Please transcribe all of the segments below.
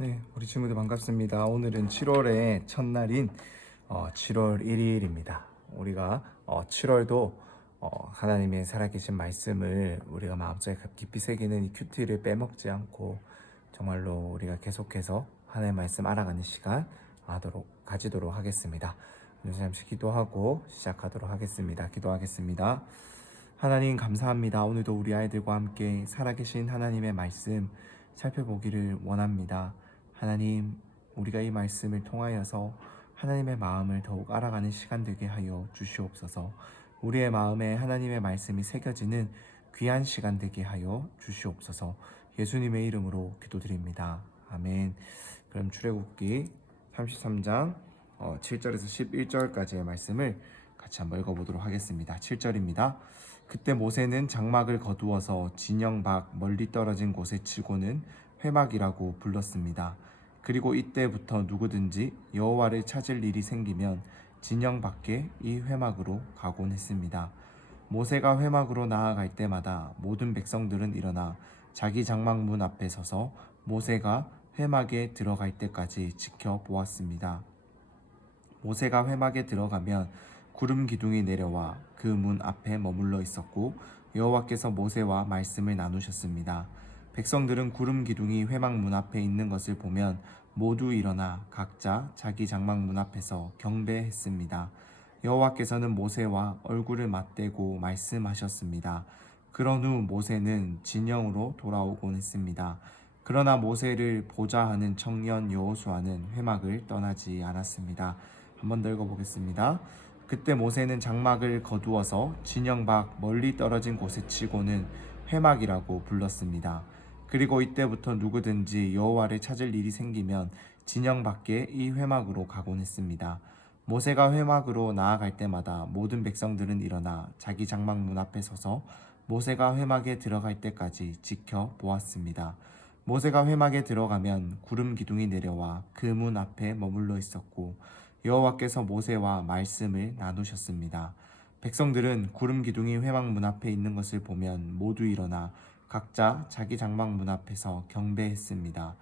네, 우리 친구들 반갑습니다. 오늘은 7월의 첫날인 7월 1일입니다. 우리가 7월도 하나님의 살아계신 말씀을 우리가 마음속에 깊이 새기는 이 큐티를 빼먹지 않고 정말로 우리가 계속해서 하나님의 말씀 알아가는 시간 가지도록 하겠습니다. 오늘 잠시 기도하고 시작하도록 하겠습니다. 기도하겠습니다. 하나님 감사합니다. 오늘도 우리 아이들과 함께 살아계신 하나님의 말씀 살펴보기를 원합니다. 하나님, 우리가 이 말씀을 통하여서 하나님의 마음을 더욱 알아가는 시간 되게 하여 주시옵소서. 우리의 마음에 하나님의 말씀이 새겨지는 귀한 시간 되게 하여 주시옵소서. 예수님의 이름으로 기도드립니다. 아멘. 그럼 출애굽기 33장 7절에서 11절까지의 말씀을 같이 한번 읽어보도록 하겠습니다. 7절입니다. 그때 모세는 장막을 거두어서 진영 밖 멀리 떨어진 곳에 치고는 회막이라고 불렀습니다. 그리고 이때부터 누구든지 여호와를 찾을 일이 생기면 진영 밖에 이 회막으로 가곤 했습니다. 모세가 회막으로 나아갈 때마다 모든 백성들은 일어나 자기 장막문 앞에 서서 모세가 회막에 들어갈 때까지 지켜보았습니다. 모세가 회막에 들어가면 구름 기둥이 내려와 그 문 앞에 머물러 있었고 여호와께서 모세와 말씀을 나누셨습니다. 백성들은 구름 기둥이 회막 문 앞에 있는 것을 보면 모두 일어나 각자 자기 장막 문 앞에서 경배했습니다. 여호와께서는 모세와 얼굴을 맞대고 말씀하셨습니다. 그런 후 모세는 진영으로 돌아오곤 했습니다. 그러나 모세를 보자 하는 청년 여호수아는 회막을 떠나지 않았습니다. 한번 더 읽어보겠습니다. 그때 모세는 장막을 거두어서 진영 밖 멀리 떨어진 곳에 치고는 회막이라고 불렀습니다. 그리고 이때부터 누구든지 여호와를 찾을 일이 생기면 진영 밖에 이 회막으로 가곤 했습니다. 모세가 회막으로 나아갈 때마다 모든 백성들은 일어나 자기 장막 문 앞에 서서 모세가 회막에 들어갈 때까지 지켜보았습니다. 모세가 회막에 들어가면 구름 기둥이 내려와 그 문 앞에 머물러 있었고 여호와께서 모세와 말씀을 나누셨습니다. 백성들은 구름 기둥이 회막 문 앞에 있는 것을 보면 모두 일어나 각자 자기 장막 문 앞에서 경배했습니다.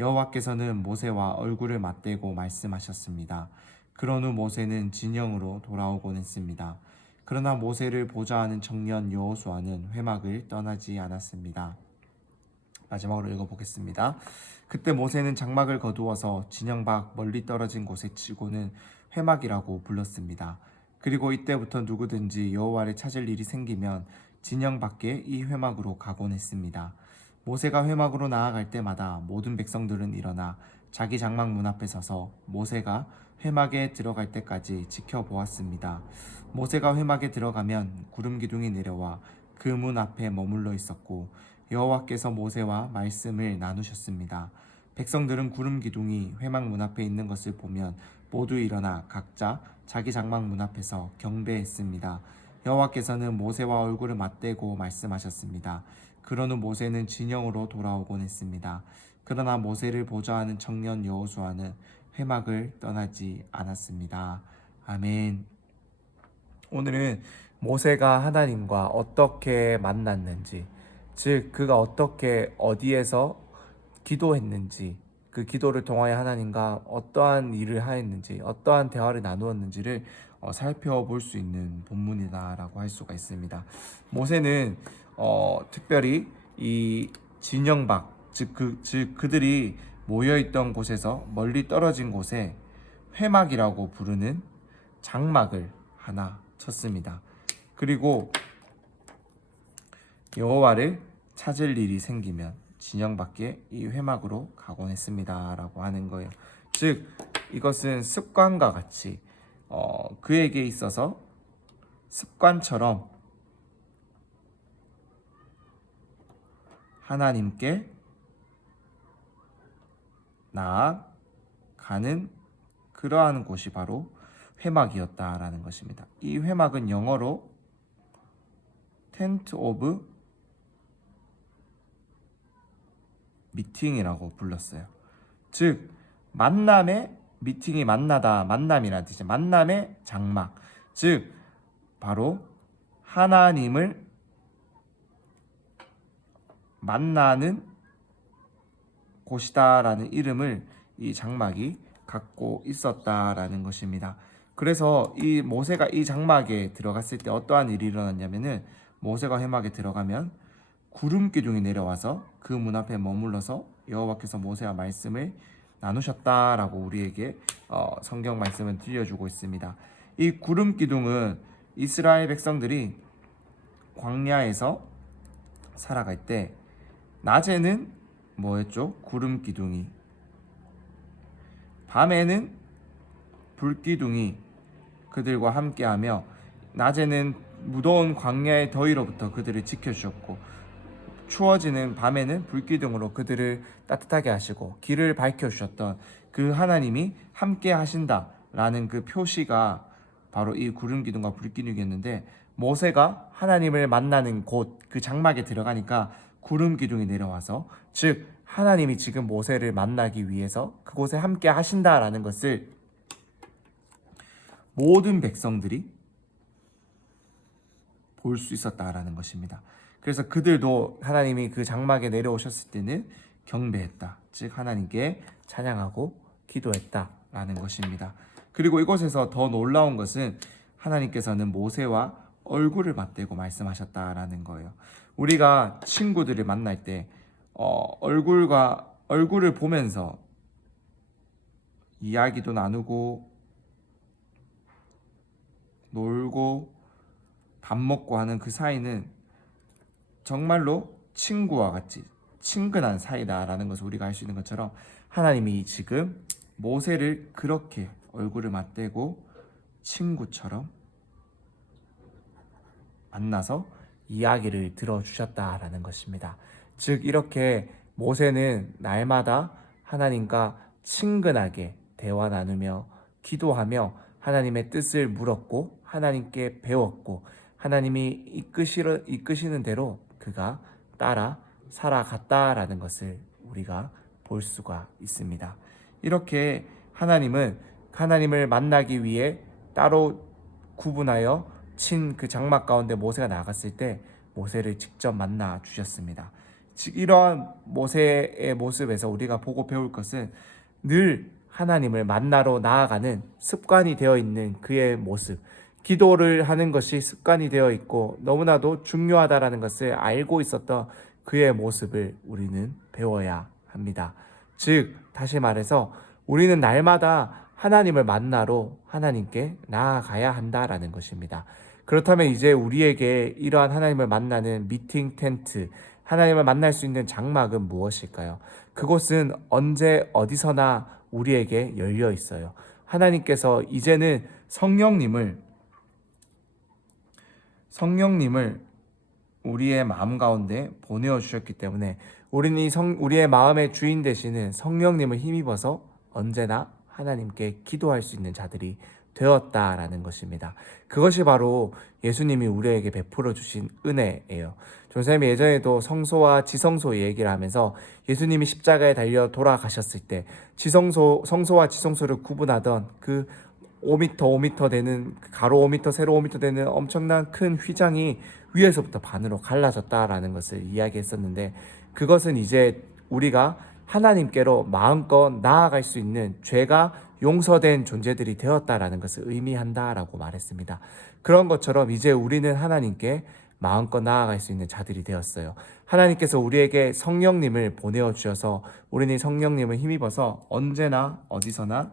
여호와께서는 모세와 얼굴을 맞대고 말씀하셨습니다. 그런 후 모세는 진영으로 돌아오곤 했습니다. 그러나 모세를 보자 하는 청년 여호수아는 회막을 떠나지 않았습니다. 마지막으로 읽어보겠습니다. 그때 모세는 장막을 거두어서 진영 밖 멀리 떨어진 곳에 치고는 회막이라고 불렀습니다. 그리고 이때부터 누구든지 여호와를 찾을 일이 생기면 진영 밖에 이 회막으로 가곤 했습니다. 모세가 회막으로 나아갈 때마다 모든 백성들은 일어나 자기 장막 문 앞에 서서 모세가 회막에 들어갈 때까지 지켜보았습니다. 모세가 회막에 들어가면 구름 기둥이 내려와 그 문 앞에 머물러 있었고 여호와께서 모세와 말씀을 나누셨습니다. 백성들은 구름 기둥이 회막 문 앞에 있는 것을 보면 모두 일어나 각자 자기 장막 문 앞에서 경배했습니다. 여호와께서는 모세와 얼굴을 맞대고 말씀하셨습니다. 그런 후 모세는 진영으로 돌아오곤 했습니다. 그러나 모세를 보자 하는 청년 여호수아는 회막을 떠나지 않았습니다. 아멘. 오늘은 모세가 하나님과 어떻게 만났는지, 즉 그가 어떻게 어디에서 기도했는지, 그 기도를 통하여 하나님과 어떠한 일을 하였는지, 어떠한 대화를 나누었는지를 살펴볼 수 있는 본문이다라고 할 수가 있습니다. 모세는 특별히 이 진영 밖, 즉 그들이 모여있던 곳에서 멀리 떨어진 곳에 회막이라고 부르는 장막을 하나 쳤습니다. 그리고 여호와를 찾을 일이 생기면 진영 밖에 이 회막으로 가곤 했습니다 라고 하는 거예요. 즉 이것은 습관과 같이 그에게 있어서 습관처럼 하나님께 나아가는 그러한 곳이 바로 회막이었다라는 것입니다. 이 회막은 영어로 텐트 오브 미팅이라고 불렀어요. 즉 만남의 미팅이 만나다, 만남이라는 뜻이죠. 만남의 장막, 즉 바로 하나님을 만나는 곳이다라는 이름을 이 장막이 갖고 있었다라는 것입니다. 그래서 이 모세가 이 장막에 들어갔을 때 어떠한 일이 일어났냐면은 모세가 회막에 들어가면 구름 기둥이 내려와서 그 문 앞에 머물러서 여호와께서 모세와 말씀을 나누셨다라고 우리에게 성경 말씀은 들려주고 있습니다. 이 구름 기둥은 이스라엘 백성들이 광야에서 살아갈 때 낮에는 뭐였죠? 구름 기둥이, 밤에는 불 기둥이 그들과 함께하며 낮에는 무더운 광야의 더위로부터 그들을 지켜주셨고 추워지는 밤에는 불기둥으로 그들을 따뜻하게 하시고 길을 밝혀주셨던 그 하나님이 함께 하신다라는 그 표시가 바로 이 구름기둥과 불기둥이었는데, 모세가 하나님을 만나는 곳 그 장막에 들어가니까 구름기둥이 내려와서, 즉 하나님이 지금 모세를 만나기 위해서 그곳에 함께 하신다라는 것을 모든 백성들이 볼 수 있었다라는 것입니다. 그래서 그들도 하나님이 그 장막에 내려오셨을 때는 경배했다, 즉 하나님께 찬양하고 기도했다라는 것입니다. 그리고 이곳에서 더 놀라운 것은 하나님께서는 모세와 얼굴을 맞대고 말씀하셨다라는 거예요. 우리가 친구들을 만날 때 얼굴을 보면서 이야기도 나누고 놀고 밥 먹고 하는 그 사이는 정말로 친구와 같이 친근한 사이다라는 것을 우리가 알 수 있는 것처럼, 하나님이 지금 모세를 그렇게 얼굴을 맞대고 친구처럼 만나서 이야기를 들어주셨다라는 것입니다. 즉 이렇게 모세는 날마다 하나님과 친근하게 대화 나누며 기도하며 하나님의 뜻을 물었고 하나님께 배웠고 하나님이 이끄시는 대로 그가 따라 살아갔다라는 것을 우리가 볼 수가 있습니다. 이렇게 하나님을 만나기 위해 따로 구분하여 친 그 장막 가운데 모세가 나갔을 때 모세를 직접 만나 주셨습니다. 즉 이러한 모세의 모습에서 우리가 보고 배울 것은 늘 하나님을 만나러 나아가는 습관이 되어 있는 그의 모습, 기도를 하는 것이 습관이 되어 있고 너무나도 중요하다라는 것을 알고 있었던 그의 모습을 우리는 배워야 합니다. 즉 다시 말해서 우리는 날마다 하나님을 만나러 하나님께 나아가야 한다라는 것입니다. 그렇다면 이제 우리에게 이러한 하나님을 만나는 미팅 텐트, 하나님을 만날 수 있는 장막은 무엇일까요? 그곳은 언제 어디서나 우리에게 열려 있어요. 하나님께서 이제는 성령님을 우리의 마음 가운데 보내어 주셨기 때문에 우리의 마음의 주인 되시는 성령님을 힘입어서 언제나 하나님께 기도할 수 있는 자들이 되었다라는 것입니다. 그것이 바로 예수님이 우리에게 베풀어 주신 은혜예요. 존쌤이 예전에도 성소와 지성소 얘기를 하면서 예수님이 십자가에 달려 돌아가셨을 때 성소와 지성소를 구분하던 그 5m 되는, 가로 5m 세로 5m 되는 엄청난 큰 휘장이 위에서부터 반으로 갈라졌다라는 것을 이야기했었는데, 그것은 이제 우리가 하나님께로 마음껏 나아갈 수 있는 죄가 용서된 존재들이 되었다라는 것을 의미한다라고 말했습니다. 그런 것처럼 이제 우리는 하나님께 마음껏 나아갈 수 있는 자들이 되었어요. 하나님께서 우리에게 성령님을 보내어 주셔서 우리는 성령님을 힘입어서 언제나 어디서나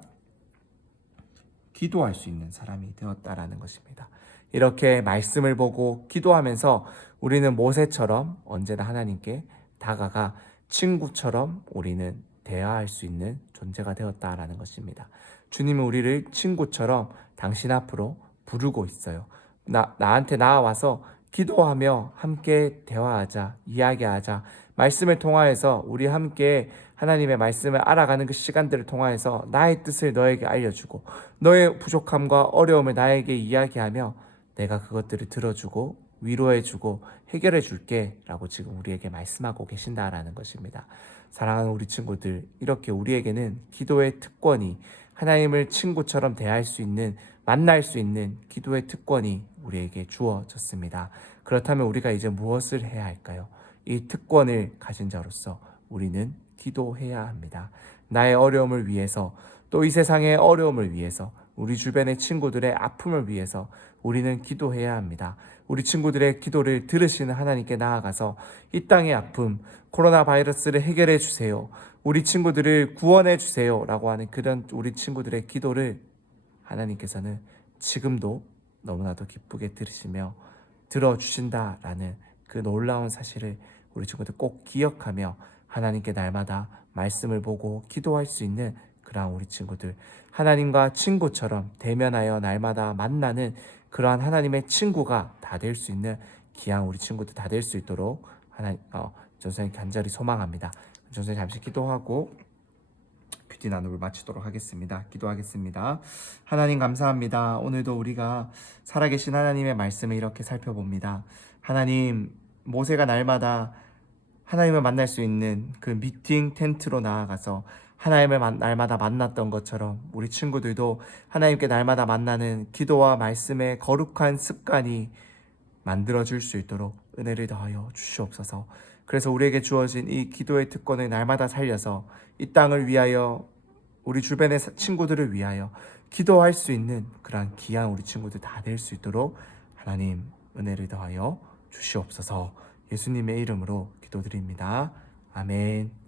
기도할 수 있는 사람이 되었다라는 것입니다. 이렇게 말씀을 보고 기도하면서 우리는 모세처럼 언제나 하나님께 다가가 친구처럼 우리는 대화할 수 있는 존재가 되었다라는 것입니다. 주님은 우리를 친구처럼 당신 앞으로 부르고 있어요. 나한테 나와서 기도하며 함께 대화하자, 이야기하자. 말씀을 통하여서 우리 함께 하나님의 말씀을 알아가는 그 시간들을 통하여서 나의 뜻을 너에게 알려주고 너의 부족함과 어려움을 나에게 이야기하며 내가 그것들을 들어주고 위로해주고 해결해줄게 라고 지금 우리에게 말씀하고 계신다라는 것입니다. 사랑하는 우리 친구들, 이렇게 우리에게는 기도의 특권이, 하나님을 친구처럼 대할 수 있는, 만날 수 있는 기도의 특권이 우리에게 주어졌습니다. 그렇다면 우리가 이제 무엇을 해야 할까요? 이 특권을 가진 자로서 우리는 기도해야 합니다. 나의 어려움을 위해서, 또 이 세상의 어려움을 위해서, 우리 주변의 친구들의 아픔을 위해서 우리는 기도해야 합니다. 우리 친구들의 기도를 들으시는 하나님께 나아가서 이 땅의 아픔, 코로나 바이러스를 해결해 주세요, 우리 친구들을 구원해 주세요 라고 하는 그런 우리 친구들의 기도를 하나님께서는 지금도 너무나도 기쁘게 들으시며 들어주신다라는 그 놀라운 사실을 우리 친구들 꼭 기억하며 하나님께 날마다 말씀을 보고 기도할 수 있는 그러한 우리 친구들, 하나님과 친구처럼 대면하여 날마다 만나는 그러한 하나님의 친구가 다 될 수 있는 귀한 우리 친구들 다 될 수 있도록 전선생님 간절히 소망합니다. 전선생님 잠시 기도하고 뷰티 나눔을 마치도록 하겠습니다. 기도하겠습니다. 하나님 감사합니다. 오늘도 우리가 살아계신 하나님의 말씀을 이렇게 살펴봅니다. 하나님, 모세가 날마다 하나님을 만날 수 있는 그 미팅 텐트로 나아가서 하나님을 날마다 만났던 것처럼 우리 친구들도 하나님께 날마다 만나는 기도와 말씀의 거룩한 습관이 만들어질 수 있도록 은혜를 더하여 주시옵소서. 그래서 우리에게 주어진 이 기도의 특권을 날마다 살려서 이 땅을 위하여, 우리 주변의 친구들을 위하여 기도할 수 있는 그러한 귀한 우리 친구들 다 될 수 있도록 하나님 은혜를 더하여 주시옵소서. 예수님의 이름으로 기도드립니다. 아멘.